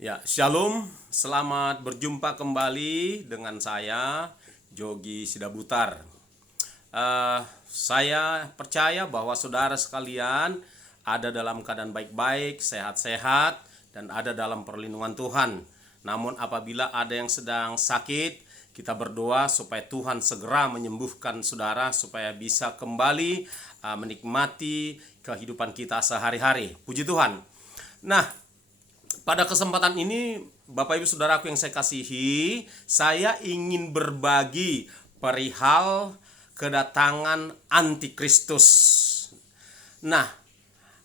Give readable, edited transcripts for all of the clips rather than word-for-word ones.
Ya, Shalom, selamat berjumpa kembali dengan saya, Jogi Sidabutar. Saya percaya bahwa saudara sekalian ada dalam keadaan baik-baik, sehat-sehat, dan ada dalam perlindungan Tuhan. Namun apabila ada yang sedang sakit, kita berdoa supaya Tuhan segera menyembuhkan saudara, supaya bisa kembali menikmati kehidupan kita sehari-hari. Puji Tuhan. Nah, pada kesempatan ini, Bapak Ibu Saudaraku yang saya kasihi, saya ingin berbagi perihal kedatangan antikristus. Nah,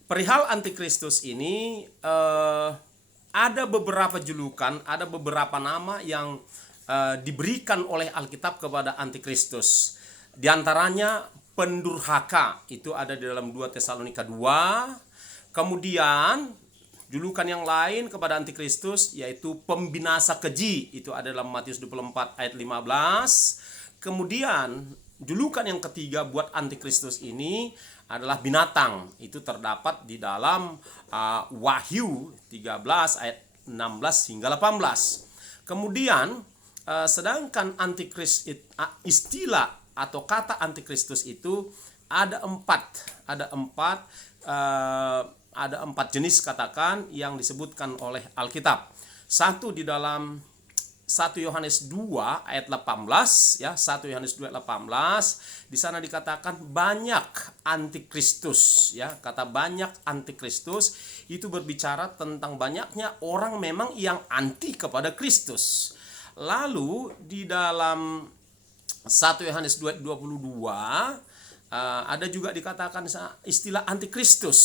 perihal antikristus ini ada beberapa julukan, ada beberapa nama yang diberikan oleh Alkitab kepada antikristus. Di antaranya pendurhaka, itu ada di dalam 2 Tesalonika 2. Kemudian julukan yang lain kepada antikristus yaitu pembinasa keji, itu ada dalam Matius 24 ayat 15. Kemudian julukan yang ketiga buat antikristus ini adalah binatang, itu terdapat di dalam Wahyu 13 ayat 16 hingga 18. Kemudian sedangkan istilah atau kata antikristus itu ada empat jenis katakan yang disebutkan oleh Alkitab. Satu di dalam 1 Yohanes 2 ayat 18 ya, 1 Yohanes 2 ayat 18 di sana dikatakan banyak antikristus ya. Kata banyak antikristus itu berbicara tentang banyaknya orang memang yang anti kepada Kristus. Lalu di dalam 1 Yohanes 2 ayat 22 ada juga dikatakan istilah antikristus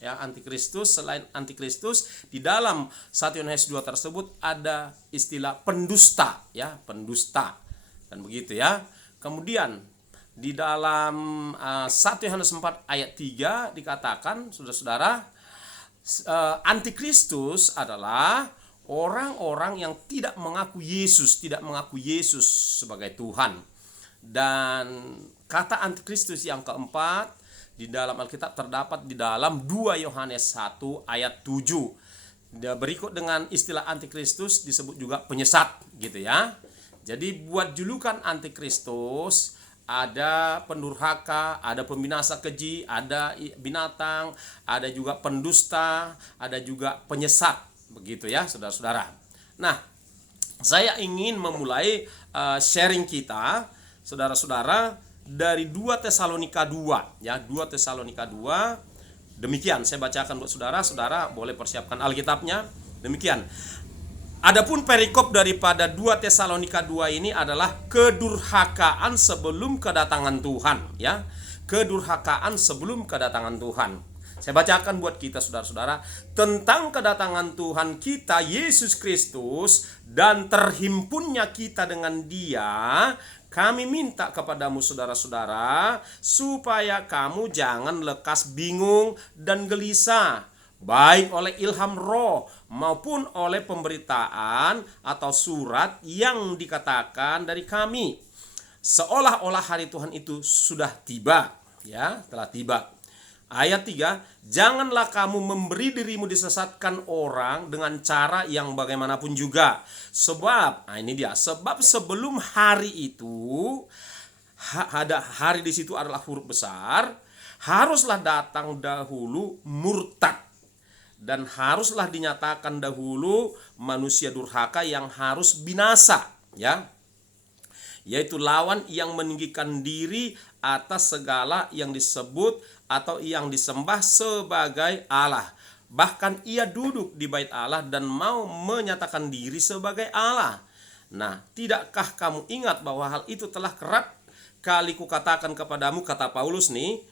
ya. Antikristus, selain antikristus di dalam 1 Yohanes 2 tersebut ada istilah pendusta ya, pendusta dan begitu ya. Kemudian di dalam 1 Yohanes 4 ayat 3 dikatakan, saudara-saudara, antikristus adalah orang-orang yang tidak mengaku Yesus sebagai Tuhan. Dan kata antikristus yang keempat di dalam Alkitab terdapat di dalam 2 Yohanes 1 ayat 7. Berikut dengan istilah antikristus disebut juga penyesat gitu ya. Jadi buat julukan antikristus ada pendurhaka, ada pembinasa keji, ada binatang, ada juga pendusta, ada juga penyesat, begitu ya saudara-saudara. Nah, saya ingin memulai sharing kita, saudara-saudara, dari 2 Tesalonika 2 ya, 2 Tesalonika 2. Demikian saya bacakan buat saudara. Saudara boleh persiapkan Alkitabnya. Demikian. Adapun perikop daripada 2 Tesalonika 2 ini adalah kedurhakaan sebelum kedatangan Tuhan ya. Kedurhakaan sebelum kedatangan Tuhan. Saya bacakan buat kita saudara-saudara tentang kedatangan Tuhan kita Yesus Kristus dan terhimpunnya kita dengan Dia. Kami minta kepadamu saudara-saudara supaya kamu jangan lekas bingung dan gelisah, baik oleh ilham roh maupun oleh pemberitaan atau surat yang dikatakan dari kami, seolah-olah hari Tuhan itu sudah tiba ya, telah tiba. Ayat 3, janganlah kamu memberi dirimu disesatkan orang dengan cara yang bagaimanapun juga. Sebab, ini dia, sebab sebelum hari itu, ada hari di situ adalah huruf besar, haruslah datang dahulu murtad. Dan haruslah dinyatakan dahulu manusia durhaka yang harus binasa, ya. Yaitu lawan yang meninggikan diri atas segala yang disebut atau yang disembah sebagai Allah. Bahkan ia duduk di bait Allah dan mau menyatakan diri sebagai Allah. Nah, tidakkah kamu ingat bahwa hal itu telah kerap kali kukatakan kepadamu, kata Paulus nih,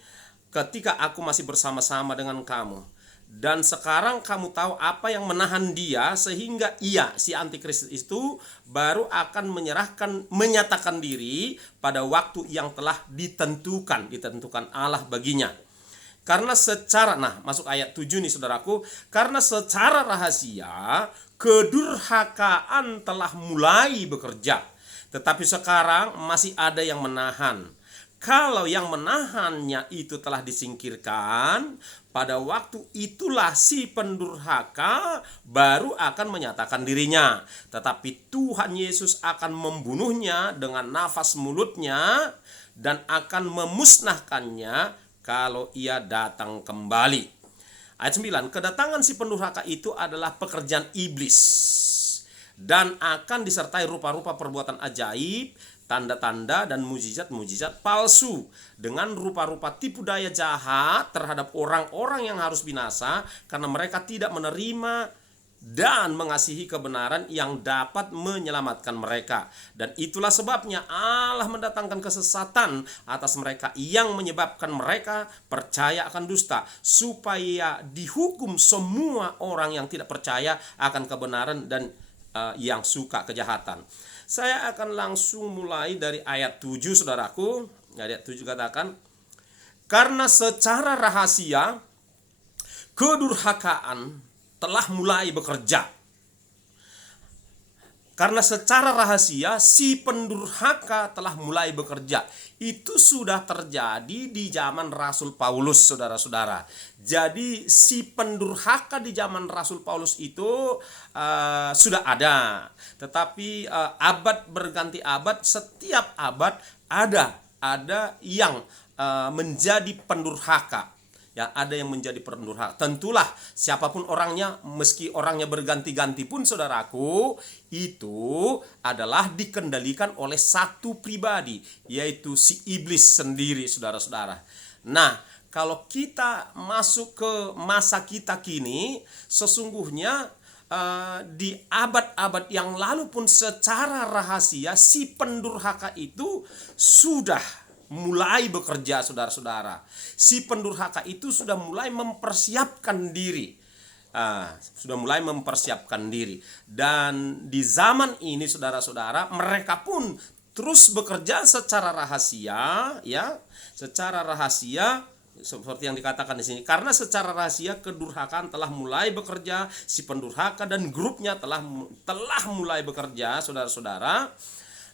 ketika aku masih bersama-sama dengan kamu. Dan sekarang kamu tahu apa yang menahan dia, sehingga ia, si antikristus itu, baru akan menyatakan diri pada waktu yang telah ditentukan Allah baginya. Karena secara, masuk ayat 7 nih saudaraku, karena secara rahasia kedurhakaan telah mulai bekerja, tetapi sekarang masih ada yang menahan. Kalau yang menahannya itu telah disingkirkan, pada waktu itulah si pendurhaka baru akan menyatakan dirinya. Tetapi Tuhan Yesus akan membunuhnya dengan nafas mulutnya dan akan memusnahkannya kalau ia datang kembali. Ayat 9, kedatangan si pendurhaka itu adalah pekerjaan iblis dan akan disertai rupa-rupa perbuatan ajaib, tanda-tanda dan mujizat-mujizat palsu dengan rupa-rupa tipu daya jahat terhadap orang-orang yang harus binasa karena mereka tidak menerima dan mengasihi kebenaran yang dapat menyelamatkan mereka. Dan itulah sebabnya Allah mendatangkan kesesatan atas mereka yang menyebabkan mereka percaya akan dusta, supaya dihukum semua orang yang tidak percaya akan kebenaran dan yang suka kejahatan. Saya akan langsung mulai dari ayat 7, saudaraku. Ayat 7 katakan, karena secara rahasia kedurhakaan telah mulai bekerja. Karena secara rahasia si pendurhaka telah mulai bekerja. Itu sudah terjadi di zaman Rasul Paulus, saudara-saudara. Jadi si pendurhaka di zaman Rasul Paulus itu sudah ada. Tetapi abad berganti abad, setiap abad ada yang menjadi pendurhaka. Ya, ada yang menjadi pendurhaka. Tentulah siapapun orangnya, meski orangnya berganti-ganti pun, saudaraku, itu adalah dikendalikan oleh satu pribadi, yaitu si iblis sendiri, saudara-saudara. Nah, kalau kita masuk ke masa kita kini, sesungguhnya di abad-abad yang lalu pun secara rahasia si pendurhaka itu sudah mulai bekerja, saudara-saudara. Si pendurhaka itu sudah mulai mempersiapkan diri. Dan di zaman ini, saudara-saudara, mereka pun terus bekerja secara rahasia, ya, secara rahasia. Seperti yang dikatakan di sini, karena secara rahasia kedurhakaan telah mulai bekerja, si pendurhaka dan grupnya telah mulai bekerja, saudara-saudara.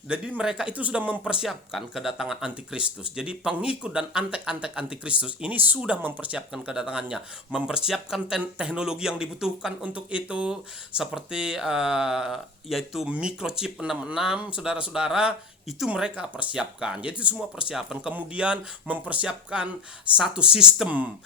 Jadi mereka itu sudah mempersiapkan kedatangan antikristus. Jadi pengikut dan antek-antek antikristus ini sudah mempersiapkan kedatangannya, mempersiapkan teknologi yang dibutuhkan untuk itu, seperti yaitu microchip 66, saudara-saudara. Itu mereka persiapkan. Jadi semua persiapan. Kemudian mempersiapkan satu sistem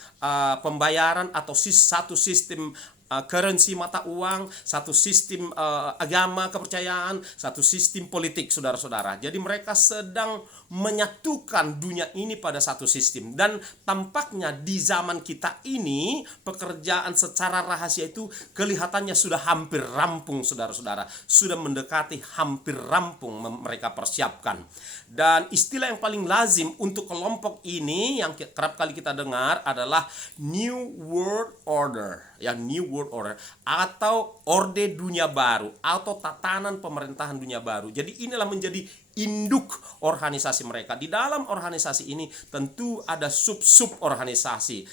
pembayaran atau satu sistem currency, mata uang, satu sistem agama, kepercayaan, satu sistem politik, saudara-saudara. Jadi mereka sedang menyatukan dunia ini pada satu sistem. Dan tampaknya di zaman kita ini pekerjaan secara rahasia itu kelihatannya sudah hampir rampung, saudara-saudara. Sudah mendekati hampir rampung mereka persiapkan. Dan istilah yang paling lazim untuk kelompok ini yang kerap kali kita dengar adalah New World Order. Ya, New World Order atau orde dunia baru atau tatanan pemerintahan dunia baru. Jadi inilah menjadi induk organisasi mereka. Di dalam organisasi ini tentu ada sub-sub organisasi.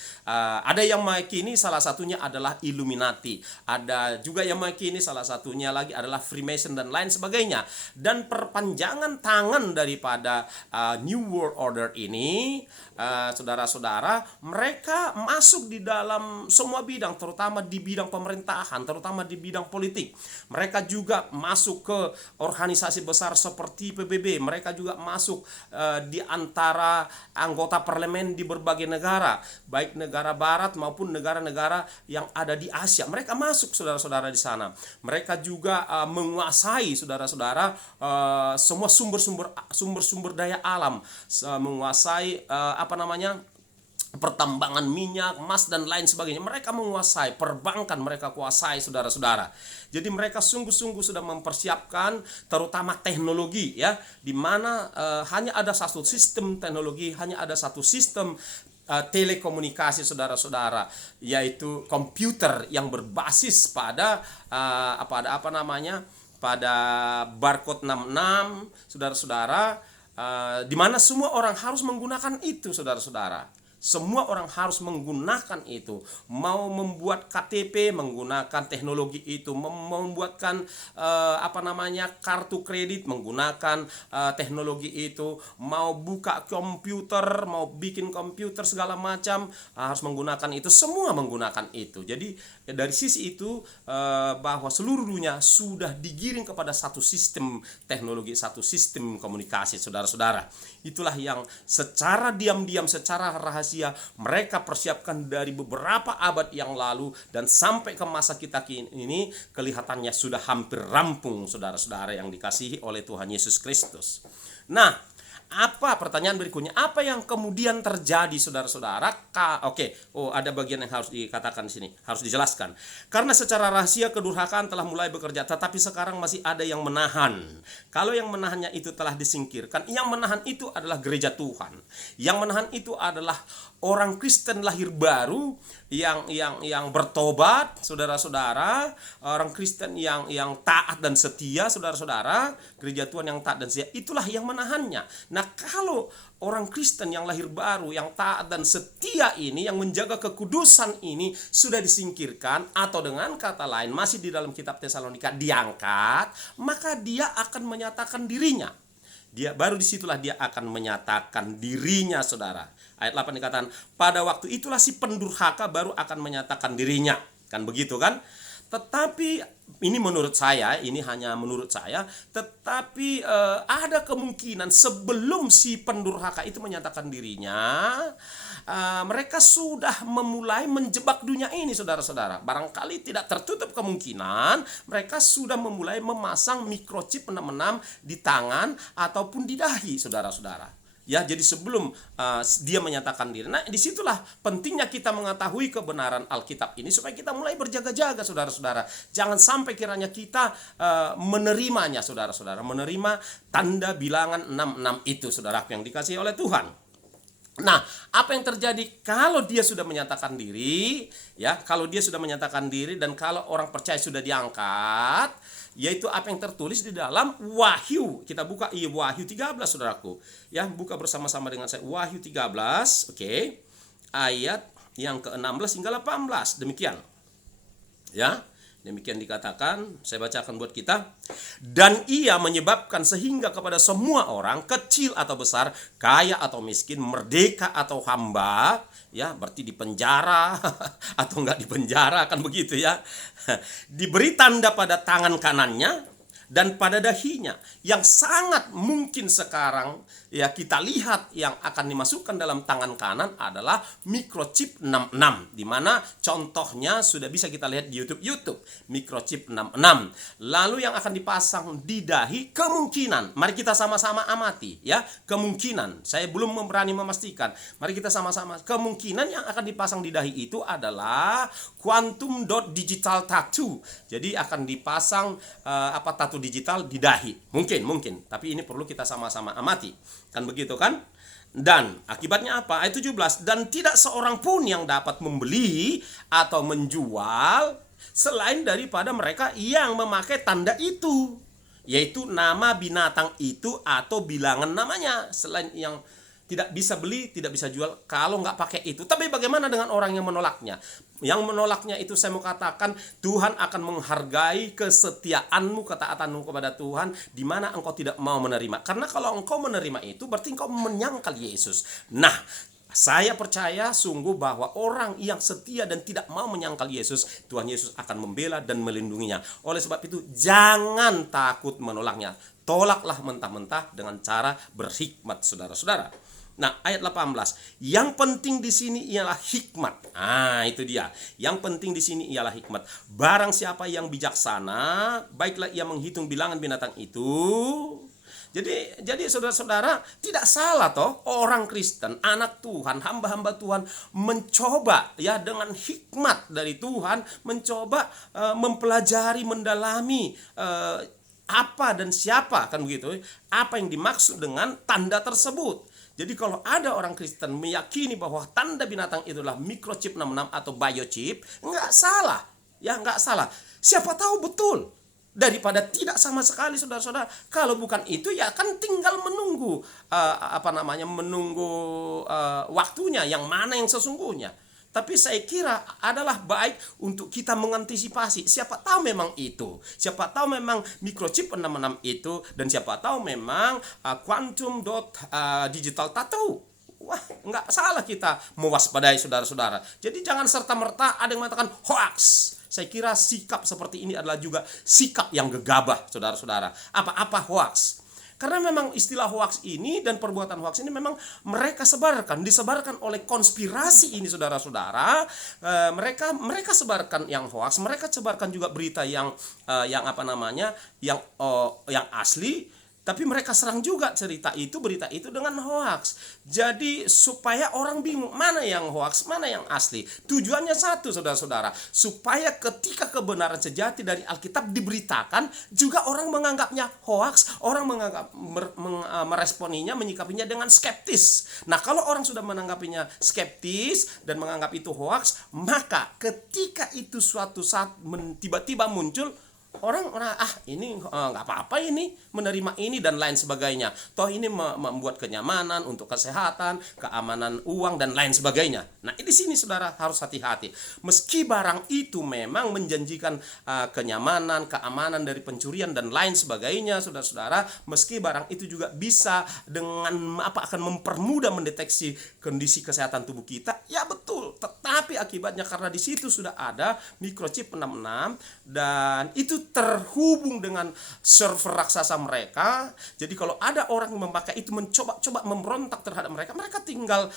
Ada yang meyakini salah satunya adalah Illuminati. Ada juga yang meyakini salah satunya lagi adalah Freemason dan lain sebagainya. Dan perpanjangan tangan daripada New World Order ini, saudara-saudara, mereka masuk di dalam semua bidang, terutama di bidang pemerintahan, terutama di bidang politik. Mereka juga masuk ke organisasi besar seperti PBB. Mereka juga masuk di antara anggota parlemen di berbagai negara, baik negara barat maupun negara-negara yang ada di Asia. Mereka masuk, saudara-saudara, di sana. Mereka juga menguasai, saudara-saudara, semua sumber-sumber daya alam, menguasai pertambangan minyak, emas dan lain sebagainya. Mereka menguasai, perbankan mereka kuasai, saudara-saudara. Jadi mereka sungguh-sungguh sudah mempersiapkan terutama teknologi, ya, di mana hanya ada satu sistem teknologi, hanya ada satu sistem telekomunikasi, saudara-saudara, yaitu komputer yang berbasis pada pada barcode 66, saudara-saudara, di mana semua orang harus menggunakan itu, saudara-saudara. Semua orang harus menggunakan itu. Mau membuat KTP menggunakan teknologi itu, membuatkan kartu kredit menggunakan teknologi itu, mau buka komputer, mau bikin komputer segala macam harus menggunakan itu, semua menggunakan itu. Jadi dari sisi itu bahwa seluruh dunia sudah digiring kepada satu sistem teknologi, satu sistem komunikasi, saudara-saudara. Itulah yang secara diam-diam, secara rahasia mereka persiapkan dari beberapa abad yang lalu, dan sampai ke masa kita ini kelihatannya sudah hampir rampung, saudara-saudara yang dikasihi oleh Tuhan Yesus Kristus. Nah, apa pertanyaan berikutnya? Apa yang kemudian terjadi, saudara-saudara? Ada bagian yang harus dikatakan di sini, harus dijelaskan. Karena secara rahasia kedurhakaan telah mulai bekerja, tetapi sekarang masih ada yang menahan. Kalau yang menahannya itu telah disingkirkan, yang menahan itu adalah gereja Tuhan. Yang menahan itu adalah orang Kristen lahir baru yang bertobat, saudara-saudara, orang Kristen yang taat dan setia, saudara-saudara, gereja Tuhan yang taat dan setia, itulah yang menahannya. Nah, kalau orang Kristen yang lahir baru, yang taat dan setia ini, yang menjaga kekudusan ini sudah disingkirkan, atau dengan kata lain masih di dalam kitab Tesalonika diangkat, maka dia akan menyatakan dirinya. Baru disitulah dia akan menyatakan dirinya, saudara. Ayat 8 dikatakan, pada waktu itulah si pendurhaka baru akan menyatakan dirinya. Kan begitu kan? Tetapi ini menurut saya, ini hanya menurut saya, tetapi ada kemungkinan sebelum si pendurhaka itu menyatakan dirinya, mereka sudah memulai menjebak dunia ini, saudara-saudara. Barangkali tidak tertutup kemungkinan mereka sudah memulai memasang microchip 66 di tangan ataupun di dahi, saudara-saudara. Ya, jadi sebelum dia menyatakan diri. Nah, disitulah pentingnya kita mengetahui kebenaran Alkitab ini supaya kita mulai berjaga-jaga, saudara-saudara. Jangan sampai kiranya kita menerimanya, saudara-saudara, menerima tanda bilangan 66 itu, saudaraku yang dikasihi oleh Tuhan. Nah, apa yang terjadi kalau dia sudah menyatakan diri, ya, kalau dia sudah menyatakan diri dan kalau orang percaya sudah diangkat, yaitu apa yang tertulis di dalam Wahyu. Kita buka Wahyu 13, saudaraku. Ya, buka bersama-sama dengan saya Wahyu 13, oke. Ayat yang ke-16 hingga 18. Demikian. Ya. Demikian dikatakan, saya bacakan buat kita. Dan ia menyebabkan sehingga kepada semua orang, kecil atau besar, kaya atau miskin, merdeka atau hamba, ya, berarti di penjara atau enggak di penjara, kan begitu ya. Diberi tanda pada tangan kanannya dan pada dahinya, yang sangat mungkin sekarang ya kita lihat yang akan dimasukkan dalam tangan kanan adalah microchip 66, di mana contohnya sudah bisa kita lihat di YouTube microchip 66. Lalu yang akan dipasang di dahi kemungkinan, mari kita sama-sama amati ya, kemungkinan, saya belum berani memastikan, mari kita sama-sama, kemungkinan yang akan dipasang di dahi itu adalah quantum dot digital tattoo. Jadi akan dipasang tattoo digital di dahi. Mungkin, tapi ini perlu kita sama-sama amati. Kan begitu kan? Dan akibatnya apa? Ayat 17, dan tidak seorang pun yang dapat membeli atau menjual selain daripada mereka yang memakai tanda itu, yaitu nama binatang itu atau bilangan namanya. Selain yang tidak bisa beli, tidak bisa jual kalau nggak pakai itu. Tapi bagaimana dengan orang yang menolaknya? Yang menolaknya itu saya mau katakan, Tuhan akan menghargai kesetiaanmu, ketaatanmu kepada Tuhan, di mana engkau tidak mau menerima. Karena kalau engkau menerima itu, berarti engkau menyangkal Yesus. Nah, saya percaya sungguh bahwa orang yang setia dan tidak mau menyangkal Yesus, Tuhan Yesus akan membela dan melindunginya. Oleh sebab itu, jangan takut menolaknya. Tolaklah mentah-mentah dengan cara berhikmat, saudara-saudara. Nah, ayat 18. Yang penting di sini ialah hikmat. Itu dia. Yang penting di sini ialah hikmat. Barang siapa yang bijaksana, baiklah ia menghitung bilangan binatang itu. Jadi saudara-saudara, tidak salah toh orang Kristen, anak Tuhan, hamba-hamba Tuhan mencoba ya dengan hikmat dari Tuhan, mencoba mempelajari, mendalami apa dan siapa, kan begitu. Apa yang dimaksud dengan tanda tersebut. Jadi kalau ada orang Kristen meyakini bahwa tanda binatang itulah microchip 66 atau biochip, enggak salah. Ya, enggak salah. Siapa tahu betul. daripada tidak sama sekali, saudara-saudara. Kalau bukan itu ya kan tinggal menunggu menunggu waktunya yang mana yang sesungguhnya. Tapi saya kira adalah baik untuk kita mengantisipasi. Siapa tahu memang itu, siapa tahu memang microchip 66 itu, dan siapa tahu memang quantum dot digital tattoo. Wah, nggak salah kita mewaspadai, saudara-saudara. Jadi jangan serta-merta ada yang mengatakan hoax. Saya kira sikap seperti ini adalah juga sikap yang gegabah, saudara-saudara. Apa-apa hoax. Karena memang istilah hoax ini dan perbuatan hoax ini memang mereka disebarkan oleh konspirasi ini, saudara-saudara. Mereka sebarkan yang hoax, mereka sebarkan juga berita yang asli. Tapi mereka serang juga berita itu dengan hoax. Jadi supaya orang bingung mana yang hoax, mana yang asli. Tujuannya satu, saudara-saudara, supaya ketika kebenaran sejati dari Alkitab diberitakan, juga orang menganggapnya hoax, orang meresponinya, menyikapinya dengan skeptis. Nah, kalau orang sudah menanggapinya skeptis dan menganggap itu hoax, maka ketika itu suatu saat tiba-tiba muncul, orang ini nggak apa-apa, ini menerima ini dan lain sebagainya. Toh ini membuat kenyamanan untuk kesehatan, keamanan uang dan lain sebagainya. Nah, di sini saudara harus hati-hati. Meski barang itu memang menjanjikan kenyamanan, keamanan dari pencurian dan lain sebagainya, saudara-saudara, meski barang itu juga bisa dengan akan mempermudah mendeteksi kondisi kesehatan tubuh kita, ya betul. Tetapi akibatnya karena di situ sudah ada microchip 66 dan itu terhubung dengan server raksasa mereka. Jadi kalau ada orang yang memakai itu mencoba memberontak terhadap mereka tinggal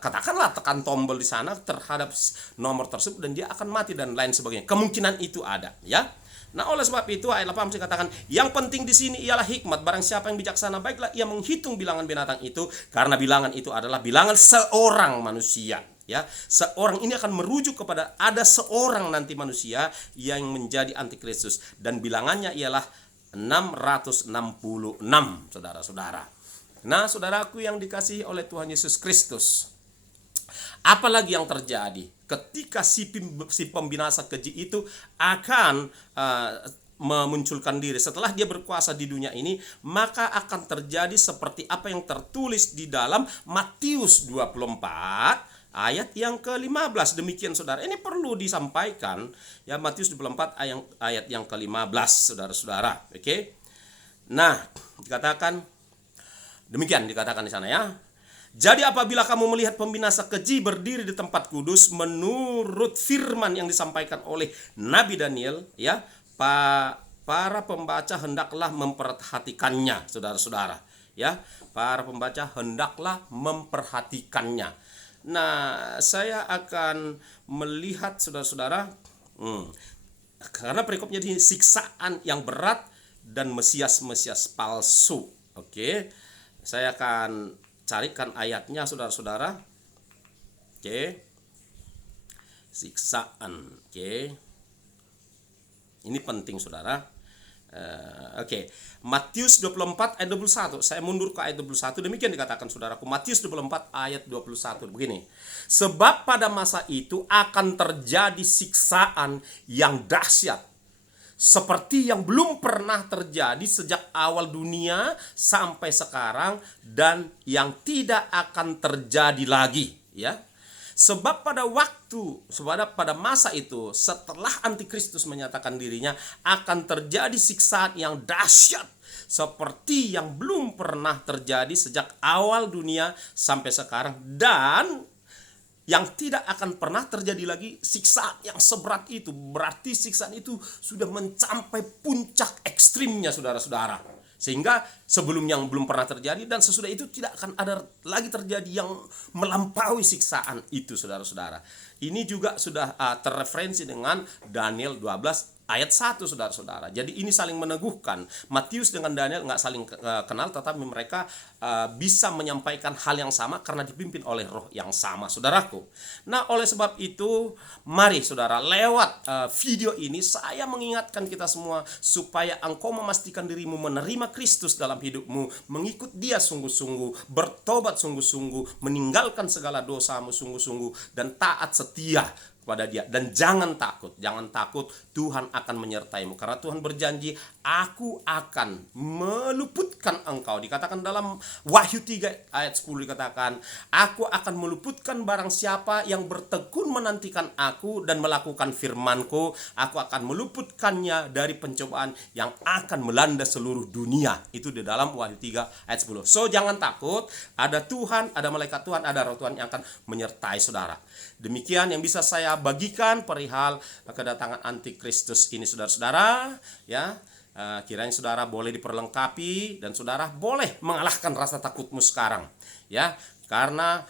katakanlah tekan tombol di sana terhadap nomor tersebut dan dia akan mati dan lain sebagainya. Kemungkinan itu ada, ya. Nah, oleh sebab itu ayat 8 masih katakan, yang penting di sini ialah hikmat. Barang siapa yang bijaksana, baiklah ia menghitung bilangan binatang itu, karena bilangan itu adalah bilangan seorang manusia. Ya, seorang ini akan merujuk kepada ada seorang nanti manusia yang menjadi antikristus dan bilangannya ialah 666, saudara-saudara. Nah, saudaraku yang dikasihi oleh Tuhan Yesus Kristus, apalagi yang terjadi ketika si pembinasa keji itu akan memunculkan diri setelah dia berkuasa di dunia ini, maka akan terjadi seperti apa yang tertulis di dalam Matius 24 ayat yang ke-15. Demikian, saudara. Ini perlu disampaikan, ya, Matius 24 ayat yang ke-15, saudara-saudara. Oke. Nah, demikian dikatakan di sana, ya. Jadi apabila kamu melihat pembinasa keji berdiri di tempat kudus, menurut firman yang disampaikan oleh Nabi Daniel, ya, para pembaca hendaklah memperhatikannya, saudara-saudara. Ya, para pembaca hendaklah memperhatikannya. Nah, saya akan melihat, saudara-saudara, karena perikopnya di siksaan yang berat dan Mesias palsu. Oke, saya akan carikan ayatnya, saudara-saudara. Oke, siksaan. Oke, ini penting, saudara. Oke, Matius 24 ayat 21. Saya mundur ke ayat 21. Demikian dikatakan, saudaraku. Matius 24 ayat 21 begini. Sebab pada masa itu akan terjadi siksaan yang dahsyat, seperti yang belum pernah terjadi sejak awal dunia sampai sekarang, dan yang tidak akan terjadi lagi, ya. Sebab pada masa itu, setelah antikristus menyatakan dirinya, akan terjadi siksaan yang dahsyat seperti yang belum pernah terjadi sejak awal dunia sampai sekarang, dan yang tidak akan pernah terjadi lagi siksaan yang seberat itu. Berarti siksaan itu sudah mencapai puncak ekstrimnya, saudara-saudara. Sehingga sebelum yang belum pernah terjadi dan sesudah itu tidak akan ada lagi terjadi yang melampaui siksaan itu, saudara-saudara. Ini juga sudah terreferensi dengan Daniel 12 ayat 1, saudara-saudara. Jadi ini saling meneguhkan. Matius dengan Daniel nggak saling kenal, tetapi mereka bisa menyampaikan hal yang sama karena dipimpin oleh roh yang sama, saudaraku. Nah, oleh sebab itu, mari saudara, lewat video ini saya mengingatkan kita semua supaya engkau memastikan dirimu menerima Kristus dalam hidupmu, mengikut Dia sungguh-sungguh, bertobat sungguh-sungguh, meninggalkan segala dosamu sungguh-sungguh, dan taat setia kepada Dia. Dan jangan takut, Tuhan akan menyertaimu. Karena Tuhan berjanji, aku akan meluputkan engkau. Dikatakan dalam Wahyu 3 ayat 10 dikatakan, aku akan meluputkan barang siapa yang bertekun menantikan aku dan melakukan firmanku. Aku akan meluputkannya dari pencobaan yang akan melanda seluruh dunia. Itu di dalam Wahyu 3 ayat 10. So jangan takut, ada Tuhan, ada malaikat Tuhan, ada roh Tuhan yang akan menyertai saudara. Demikian yang bisa saya bagikan perihal kedatangan antikristus ini, saudara-saudara, ya. Kiranya saudara boleh diperlengkapi dan saudara boleh mengalahkan rasa takutmu sekarang, ya. Karena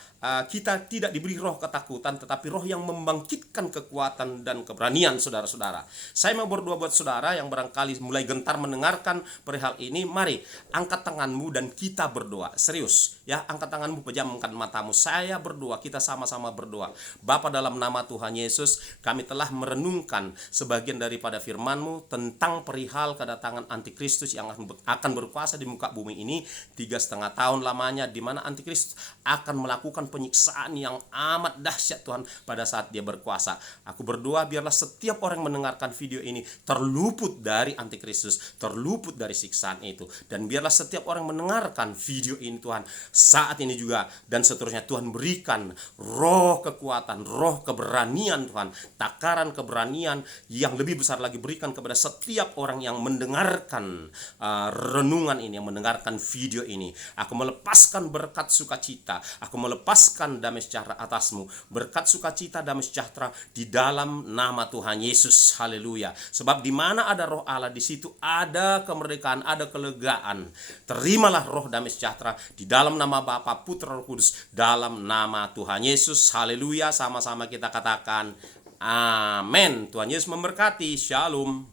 kita tidak diberi roh ketakutan, tetapi roh yang membangkitkan kekuatan dan keberanian, saudara-saudara. Saya mau berdoa buat saudara yang barangkali mulai gentar mendengarkan perihal ini. Mari angkat tanganmu dan kita berdoa. Serius, ya, angkat tanganmu, pejamkan matamu. Saya berdoa, kita sama-sama berdoa. Bapa, dalam nama Tuhan Yesus, kami telah merenungkan sebagian daripada firman-Mu tentang perihal kedatangan antikristus yang akan berkuasa di muka bumi ini 3,5 tahun lamanya, di mana antikristus akan melakukan penyiksaan yang amat dahsyat Tuhan pada saat dia berkuasa. Aku berdoa biarlah setiap orang yang mendengarkan video ini terluput dari antikristus, terluput dari siksaan itu. Dan biarlah setiap orang mendengarkan video ini Tuhan saat ini juga dan seterusnya, Tuhan berikan roh kekuatan, roh keberanian Tuhan, takaran keberanian yang lebih besar lagi berikan kepada setiap orang yang mendengarkan renungan ini, yang mendengarkan video ini. Aku melepaskan berkat sukacita, aku melepaskan damai sejahtera atasmu, berkat sukacita, damai sejahtera di dalam nama Tuhan Yesus. Haleluya. Sebab di mana ada roh Allah, di situ ada kemerdekaan, ada kelegaan. Terimalah roh damai sejahtera di dalam nama Bapa, Putra, Roh Kudus, dalam nama Tuhan Yesus. Haleluya. Sama-sama kita katakan amin. Tuhan Yesus memberkati. Shalom.